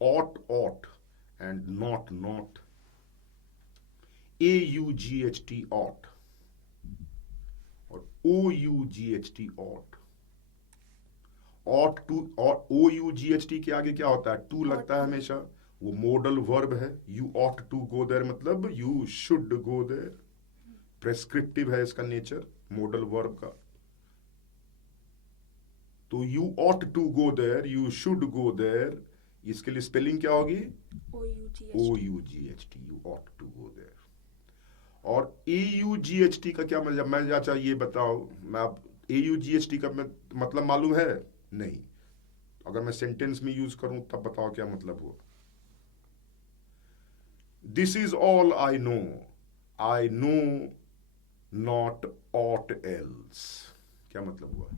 ought and not. AUGHT ought और OUGHT ought to, और OUGHT के आगे क्या होता है? टू लगता है हमेशा, वो मॉडल वर्ब है. You ought to go there मतलब you should go there. Prescriptive है इसका नेचर, मॉडल वर्ब का. तो you ought to go there, you should go there, इसके लिए स्पेलिंग क्या होगी? OUGHT, you ought to go there. और AUGHT का क्या मतलब, मैं क्या चाहिए बताओ. मैं आप AUGHT का मतलब मालूम है? नहीं. अगर मैं सेंटेंस में यूज करूं तब बताओ क्या मतलब हुआ. This is all I know not aught else. क्या मतलब हुआ?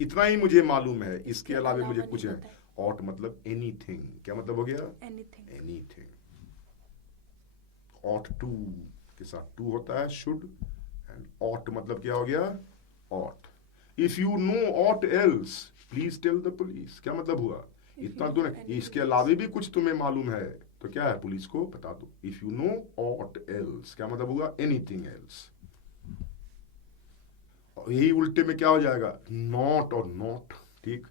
इतना ही मुझे मालूम है, इसके अलावा मुझे कुछ है. ऑट मतलब एनीथिंग. क्या मतलब हो गया? एनीथिंग. ऑट टू के साथ टू होता है, शुड. एंड ऑट मतलब क्या हो गया? Aught. If you know aught else please tell the police. क्या मतलब हुआ? इतना तो नहीं, इसके अलावा भी कुछ तुम्हें मालूम है तो क्या है, पुलिस को बता दो. If you know aught else क्या मतलब हुआ? Anything else. यही उल्टे में क्या हो जाएगा? नॉट और नॉट. ठीक.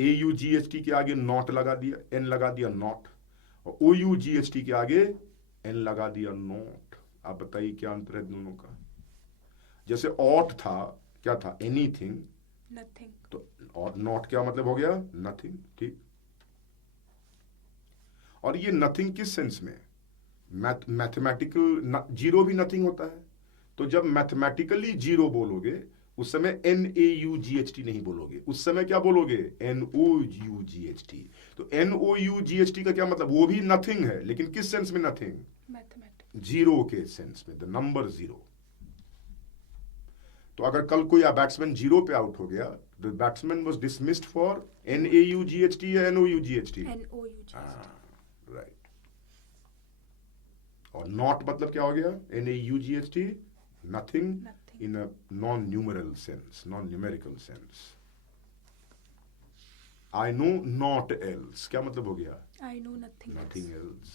AUGHT के आगे नॉट लगा दिया, एन लगा दिया नॉट. और OUGHT के आगे एन लगा दिया नॉट. आप बताइए क्या अंतर है दोनों का? जैसे ऑट था, क्या था? एनीथिंग. नथिंग. तो और नॉट क्या मतलब हो गया? नथिंग. ठीक. और ये नथिंग किस सेंस में? मैथमेटिकल जीरो भी नथिंग होता है. तो जब मैथमेटिकली जीरो बोलोगे उस समय NAUGHT नहीं बोलोगे, उस समय क्या बोलोगे? NOUGHT. तो NOUGHT का क्या मतलब? वो भी नथिंग है लेकिन किस सेंस में नथिंग? मैथमेटिक्स. जीरो के सेंस में, द नंबर जीरो. तो अगर कल कोई बैट्समैन जीरो पे आउट हो गया, the batsman was dismissed for NAUGHT या NOUGHT? राइट. और नॉट मतलब क्या हो गया? NAUGHT. Nothing in a non-numeral sense, non-numerical sense. I know not else. क्या मतलब हो गया? I know nothing Nothing else.